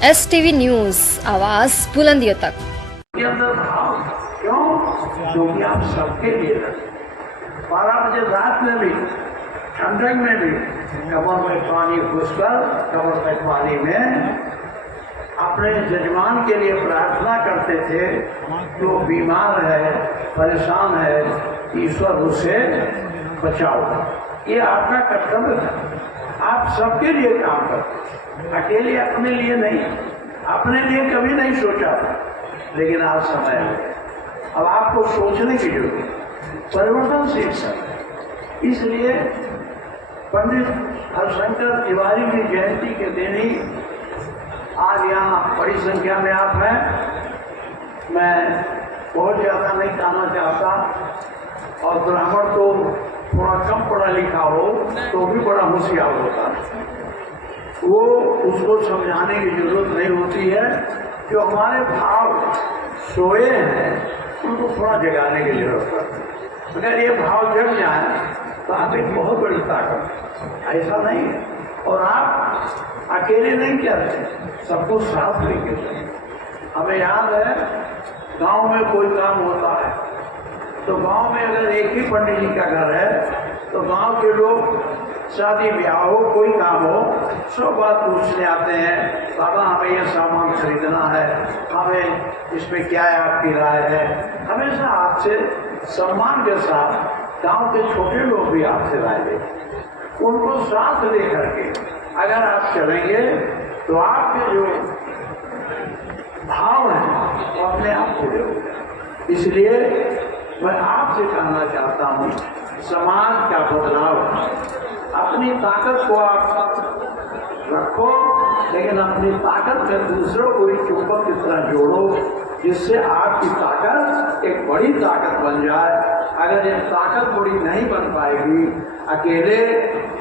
STV news, आवाज बुलंदियों तक। के अंदर भाव क्यों? क्योंकि आप सबके लिए 12 बजे रात में भी, ठंडक में भी कमर में पानी घुसकर कमर में पानी में अपने जजमान के लिए प्रार्थना करते थे। जो बीमार है, परेशान है, ईश्वर उसे बचाओ। ये आपका कर्तव्य है। आप सबके लिए काम करते, अकेले अपने लिए नहीं। अपने लिए कभी नहीं सोचा था, लेकिन आज समय है। अब आपको सोचने की जरूरत है, परिवर्तनशील समय। इसलिए पंडित हरशंकर तिवारी की जयंती के दिन ही आज यहाँ बड़ी संख्या में आप हैं। मैं बहुत ज्यादा नहीं कहना चाहता, और ब्राह्मण तो थोड़ा कम पढ़ा लिखा हो तो भी बड़ा होशियार होता है। वो उसको समझाने की जरूरत नहीं होती है। जो हमारे भाव सोए हैं उनको थोड़ा जगाने की जरूरत है। अगर ये भाव जग जाए तो आप एक बहुत बड़ी ताकत, ऐसा नहीं है। और आप अकेले नहीं चलते, सबको साथ लेके चलते। हमें याद है, गांव में कोई काम होता है तो गांव में अगर एक ही पंडित जी का घर है तो गांव के लोग शादी ब्याह हो, कोई काम हो, सब बात पूछने आते हैं। बाबा हमें ये सामान खरीदना है, हमें इसमें क्या है, आपकी राय है। हमेशा आपसे सम्मान के साथ गांव के छोटे लोग भी आपसे राय लेते। उनको साथ लेकर के अगर आप चलेंगे तो आपके जो भाव हैं वो अपने आप पूरे हो जाए। इसलिए मैं आपसे कहना चाहता हूँ, समाज का बदलाव, अपनी ताकत को आप रखो, लेकिन अपनी ताकत में दूसरों को भी चुंबक की तरह जोड़ो, जिससे आपकी ताकत एक बड़ी ताकत बन जाए। अगर ये ताकत बड़ी नहीं बन पाएगी अकेले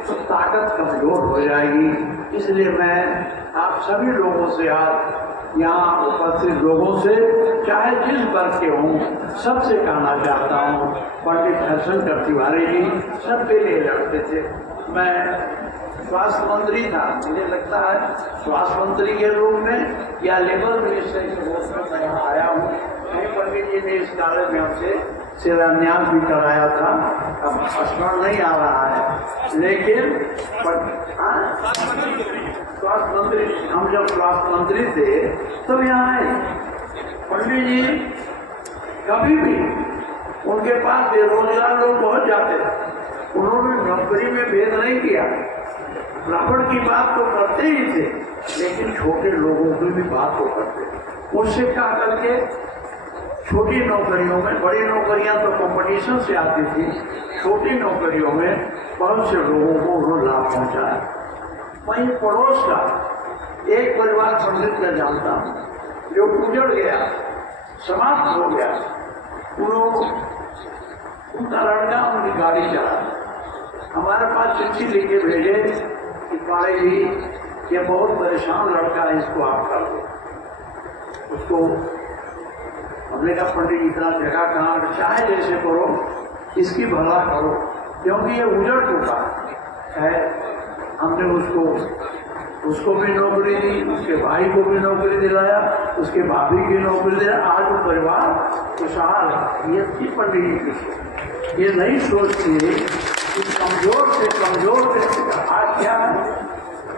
तो ताकत कमजोर हो जाएगी। इसलिए मैं आप सभी लोगों से, आज यहाँ उपस्थित लोगों से, चाहे जिस वर्ग के हों, सबसे कहना चाहता हूँ, पंडित हरशंकर तिवारी जी सबके लिए लड़ते थे। मैं स्वास्थ्य मंत्री था, मुझे लगता है स्वास्थ्य मंत्री के रूप में या लेबर मिनिस्टर के रूप में मैं यहाँ आया हूँ। पंडित जी ने इस कॉलेज में हमसे शिलान्यास भी कराया था। अब स्मरण नहीं आ रहा है, लेकिन स्वास्थ्य मंत्री, हम जब स्वास्थ्य मंत्री थे तो यहाँ आए पंडित जी। कभी भी उनके पास बेरोजगार लोग बहुत जाते थे, उन्होंने नौकरी में भेद नहीं किया। ब्राह्मण की बात तो करते ही थे, लेकिन छोटे लोगों की भी बात तो करते। उससे कहा करके छोटी नौकरियों में, बड़ी नौकरियां तो कंपटीशन से आती थी, छोटी नौकरियों में बहुत से लोगों को उन्होंने लाभ पहुंचाया। वहीं पड़ोस का एक परिवार पंडित मैं जानता हूँ जो उजड़ गया, समाप्त हो गया। उनका लड़का उनकी गाड़ी चला, हमारे पास चिट्ठी लिख के भेजे कि काले जी ये बहुत परेशान लड़का है, इसको आप कर दो। उसको हमने कहा पंडित इतना जगह कहाँ, चाहे जैसे करो, इसकी भला करो, क्योंकि ये उजड़ चुका है। हमने उसको भी नौकरी दी, उसके भाई को भी नौकरी दिलाया, उसके भाभी की नौकरी दिलाया। आज वो परिवार खुशहाल है। ये थी पंडित जी की सोच। ये नहीं सोचती कि कमजोर से कमजोर व्यक्ति का आज क्या है,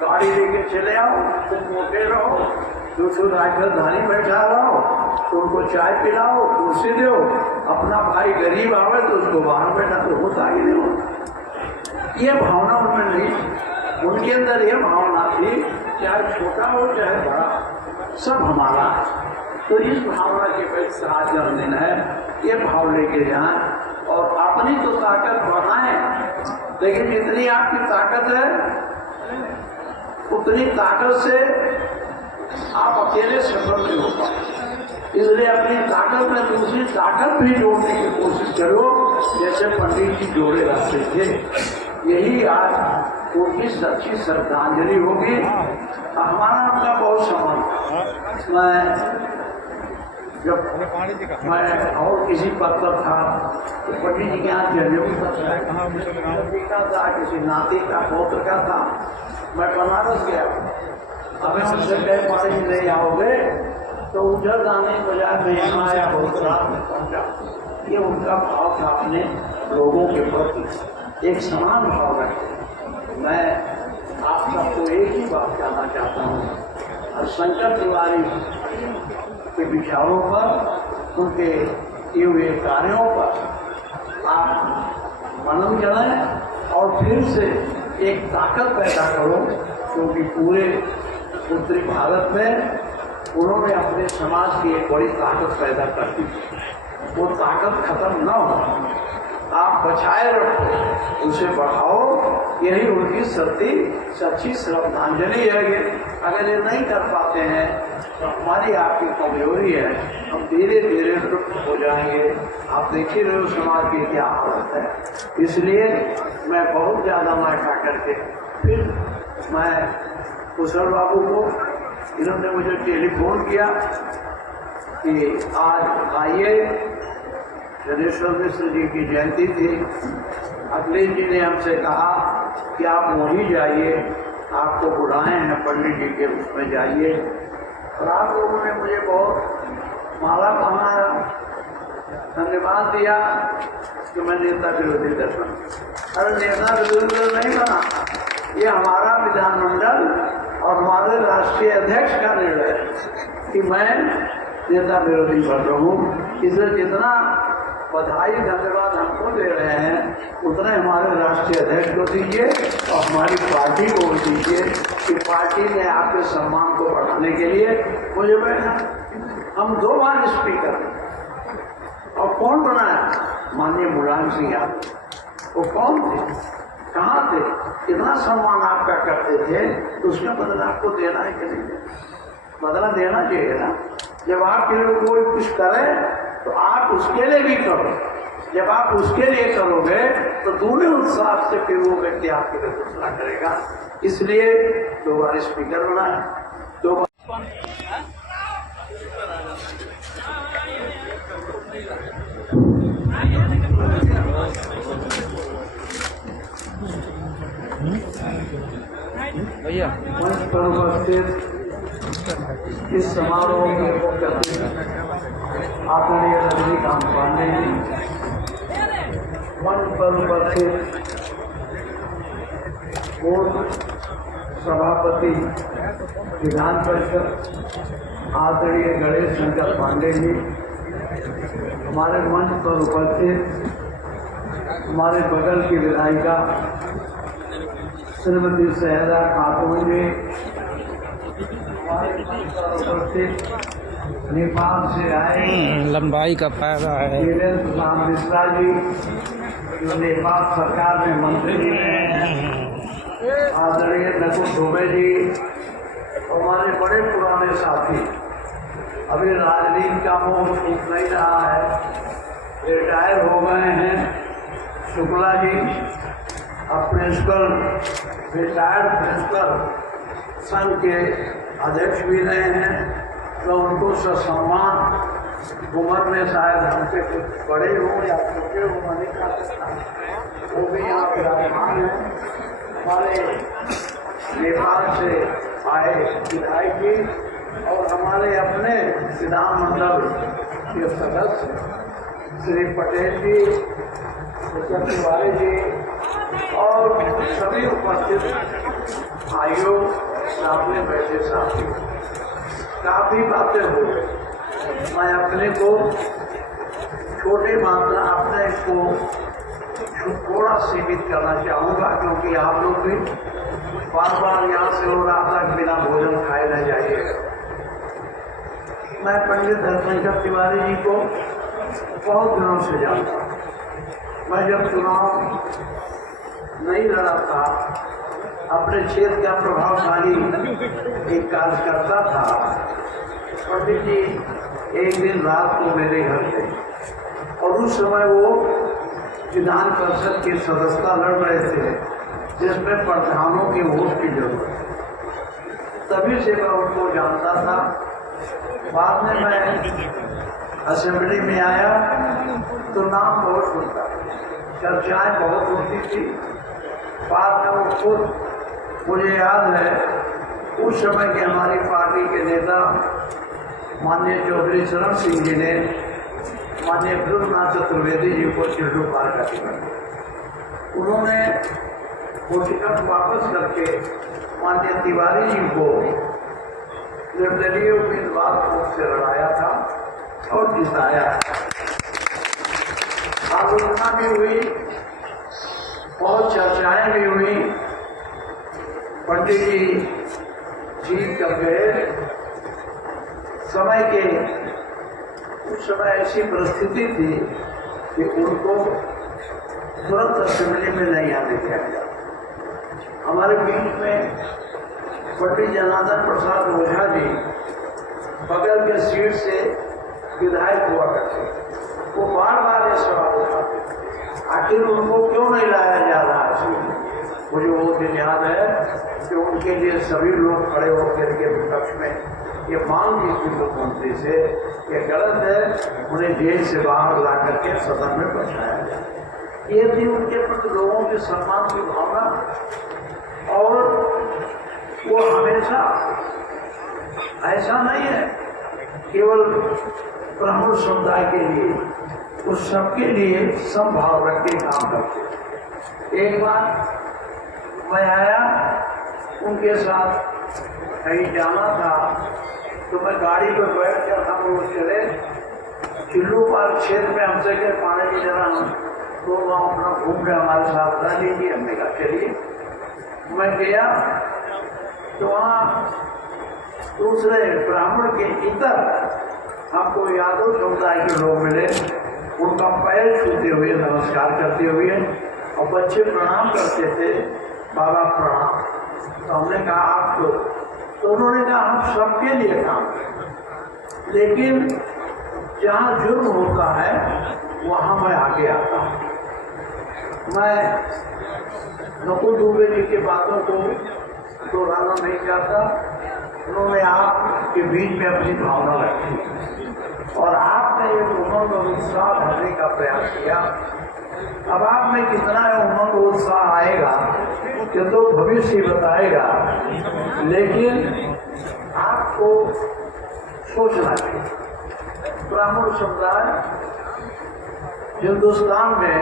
गाड़ी लेके चले आओ, तुम मोटे रहो, दूसरे राजधानी बैठा रहो, तो उनको चाय पिलाओ, कुर्सी दो। अपना भाई गरीब आवे तो उसको बाहर बैठा, तो होता ही नहीं होता। ये भावना उनमें नहीं, उनके अंदर ये भावना थी, चाहे छोटा हो चाहे बड़ा, सब हमारा है। तो इस भावना के पैसे आज जन्मदिन है, ये भाव लेके जाएं और अपनी तो ताकत बढ़ाएं, लेकिन जितनी आपकी ताकत है उतनी ताकत से आप अकेले सफल नहीं हो पाए। इसलिए अपनी ताकत में दूसरी ताकत भी जोड़ने की कोशिश करो, जैसे पंडित जी जोड़े रहते थे। यही आज उनकी सच्ची श्रद्धांजलि होगी। हमारा अपना बहुत संबंध, मैं और किसी पद पर था तो पंडित जी के यहाँ जनेऊ था, किसी नाती का पौत्र का था। मैं बनारस गया, हमें उनसे कह पानी नहीं आओगे तो उधर जाने के बजाय मैं यहाँ आया बहुत रात में पहुँचा। ये उनका भाव था अपने लोगों के प्रति, एक समान भाव रखे। मैं आप सबको एक ही बात कहना चाहता हूँ, और शंकर तिवारी के विचारों पर, उनके किए हुए कार्यों पर आप मनन करें और फिर से एक ताकत पैदा करो, क्योंकि पूरे उत्तरी भारत में उन्होंने अपने समाज की एक बड़ी ताकत पैदा कर दी। वो ताकत खत्म न हो, आप बचाए रखो, उसे बढ़ाओ, यही उनकी सच्ची श्रद्धांजलि है। ये अगर ये नहीं कर पाते हैं तो हमारी आपकी कमजोरी है, हम धीरे धीरे लुप्त हो जाएंगे। आप देख ही रहे हो समाज की क्या हालत है। इसलिए मैं बहुत ज़्यादा नाटा करके फिर मैं कुशल बाबू को, इन्होंने मुझे टेलीफोन किया कि आज आइए, जनेश्वर मिश्र जी की जयंती थी। अखिलेश जी ने हमसे कहा कि आप वहीं जाइए, आपको बुलाए हैं पंडित जी के, उसमें जाइए। और आप लोगों ने मुझे बहुत माला पहनाया, धन्यवाद दिया कि मैं नेता विरोधी दर्शन। अरे नेता विरोधी नहीं बना, ये हमारा विधानमंडल और हमारे राष्ट्रीय अध्यक्ष का निर्णय है कि मैं नेता विरोधी बन रहा हूँ। इसलिए जितना बधाई धन्यवाद हमको दे रहे हैं उतना हमारे राष्ट्रीय अध्यक्ष को दीजिए और हमारी पार्टी को भी दीजिए कि पार्टी ने आपके सम्मान को बढ़ाने के लिए मुझे बैठा। हम 2 बार स्पीकर, और कौन बनाया? माननीय मुलायम सिंह यादव। वो कौन थे, कहाँ थे? इतना सम्मान आपका करते थे तो उसमें बदला आपको देना है कि नहीं? बदला देना चाहिए ना। जब आपके लिए कोई कुछ करे तो आप उसके लिए भी करो। जब आप उसके लिए करोगे तो दूसरे उत्साह से फिर वो व्यक्ति आपके लिए दूसरा करेगा। इसलिए 2 बार स्पीकर बनाए, 2 बार भैया मंच पर उपस्थित इस समारोह में मुख्य अतिथि आदरणीय रजनीकांत पांडे जी, मंच पर उपस्थित पूर्व सभापति विधान परिषद आदरणीय गणेश शंकर पांडे जी, हमारे मंच पर उपस्थित हमारे बगल की विधायिका श्रीमती सहरा खातून जी, हमारे मंच पर उपस्थित नेपाल से आए लंबाई का फायदा है वीरेंद्र प्रसाद मिश्रा जी, जो नेपाल सरकार में मंत्री जी हैं, आदरणीय नकुल दुबे जी, हमारे बड़े पुराने साथी, अभी राजनीति का मोह छूट नहीं रहा है, रिटायर हो गए हैं शुक्ला जी, अब प्रिंसिपल, रिटायर्ड प्रिंसिपल संघ के अध्यक्ष भी रहे हैं। तो उनको सम्मान, उम्र में शायद हमसे कुछ बड़े हो या छोटे हो, नहीं कर सकता, वो भी यहाँ विराजमान है। हमारे नेपाल से आए विधायक जी और हमारे अपने विधानमंडल के सदस्य श्री पटेल जी, मिस्टर तिवारी जी और सभी उपस्थित भाइयों, सामने बैठे साथी, काफी बातें हो गई। मैं अपने को छोटे मात्रा अपने को थोड़ा सीमित करना चाहूँगा, क्योंकि आप लोग भी बार बार यहाँ से और रात तक बिना भोजन खाए न जाइएगा। मैं पंडित धर्मशंकर तिवारी जी को बहुत दिनों से जानता हूँ। मैं जब चुनाव नहीं लड़ा था, अपने क्षेत्र का प्रभावशाली एक कार्यकर्ता था, पंडित जी एक दिन रात को मेरे घर थे और उस समय वो विधान परिषद की सदस्यता लड़ रहे थे, जिसमें प्रधानों के वोट की जरूरत है। तभी से मैं उनको जानता था। बाद में मैं असेंबली में आया तो नाम बहुत सुनता, चर्चाएं बहुत होती थी। बाद में वो खुद, मुझे याद है उस समय के हमारी पार्टी के नेता माननीय चौधरी चरण सिंह जी ने माननीय ध्रुवनाथ चतुर्वेदी जी को चिल्टू पार का टिकट, उन्होंने वो टिकट वापस करके माननीय तिवारी जी को निर्दलीय उम्मीदवार वोट से लड़ाया था और जिताया। आलोचना भी हुई, बहुत चर्चाएं भी हुई। पंडित जी जीत कर गए। समय के उस समय ऐसी परिस्थिति थी कि उनको तुरंत असेंबली में नहीं आने दिया गया। हमारे बीच में पंडित जनार्दन प्रसाद ओझा जी बगल के सीट से विधायक हुआ करते, वो बार बार ये सवाल उठाते, आखिर उनको क्यों नहीं लाया जा रहा है। मुझे वो दिन याद है कि उनके लिए सभी लोग खड़े होकर के विपक्ष में ये मांग की थी मुख्यमंत्री से, ये गलत है, उन्हें जेल से बाहर ला करके सदन में बैठाया जाए। ये थी उनके प्रति लोगों के सम्मान की भावना। और वो हमेशा ऐसा नहीं है केवल ब्राह्मण समुदाय के लिए, वो सबके लिए समभाव रख के काम करते। एक बार मैं आया, उनके साथ कहीं जाना था, तो मैं गाड़ी पर बैठ कर हम लोग चले चिल्लू पार्क क्षेत्र में। हमसे के पानी की जरा तो वहाँ अपना घूम रहे हमारे साथ रह लीजिए। हमने कहा चलिए। मैं गया तो वहाँ दूसरे ब्राह्मण के इतर हमको यादव समुदाय के लोग मिले, उनका पैर छूते हुए नमस्कार करते हुए, और बच्चे प्रणाम करते थे, बाबा प्रणाम। तो हमने कहा आप तो उन्होंने कहा हम सबके लिए काम करें, लेकिन जहाँ जुर्म होता है वहाँ मैं आगे आता हूँ। मैं नकुल दुबे जी की बातों को दोहराना नहीं चाहता। उन्होंने आपके बीच में अपनी भावना रखी और आपने एक उमंग और उत्साह भरने का प्रयास किया। अब आप में कितना उमंग और उत्साह आएगा कि तो भविष्य ही बताएगा, लेकिन आपको सोचना चाहिए। ब्राह्मण समुदाय हिंदुस्तान में,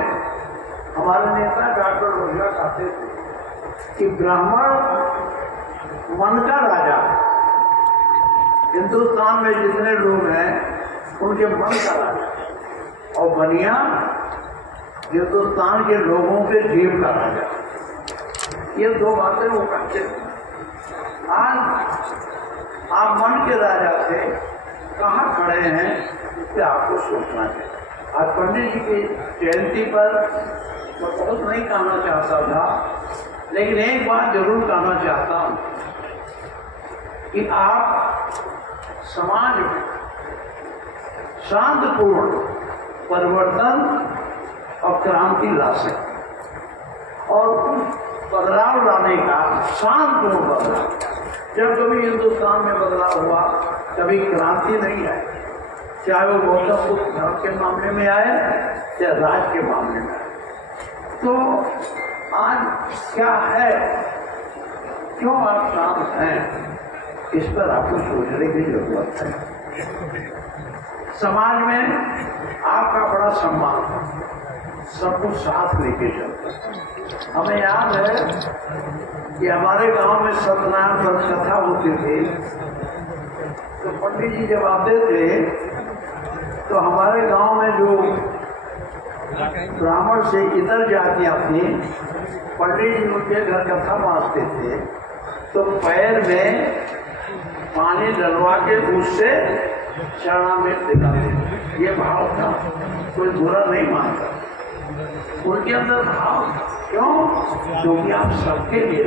हमारे नेता डॉक्टर रोहिया कहते थे कि ब्राह्मण मन का राजा। हिंदुस्तान में जितने लोग हैं उनके मन का राजा, और बनिया हिंदुस्तान के लोगों के जीव का राजा। ये दो बातें वो कहते थे। आज आप मन के राजा से कहाँ खड़े हैं, इससे आपको सोचना चाहिए। आज पंडित जी की जयंती पर मैं बहुत नहीं कहना चाहता था, लेकिन एक बात जरूर कहना चाहता हूँ कि आप समाज में शांतिपूर्ण परिवर्तन और क्रांति ला सकते, और उस बदलाव लाने का शांतिपूर्ण बदलाव। जब कभी हिंदुस्तान में बदलाव हुआ, कभी क्रांति नहीं आई, चाहे वो गौतम बुद्ध धर्म के मामले में आए या राज के मामले में आए। तो आज क्या है, क्यों आप शांत हैं, इस पर आपको सोचने की जरूरत है। समाज में आपका बड़ा सम्मान है, सबको साथ लेके चलता। हमें याद है कि हमारे गांव में सत्यनारायण व्रत कथा होती थी, तो पंडित जी जब आते थे तो हमारे गांव में जो ब्राह्मण से इतर जातियां थी, पंडित जी उनके घर कथा बांधते थे, तो पैर में पानी डलवा के उससे चरणामृत दिलाते। ये भाव था, कोई बुरा नहीं मानता। उनके अंदर भाव क्यों? क्योंकि आप सबके लिए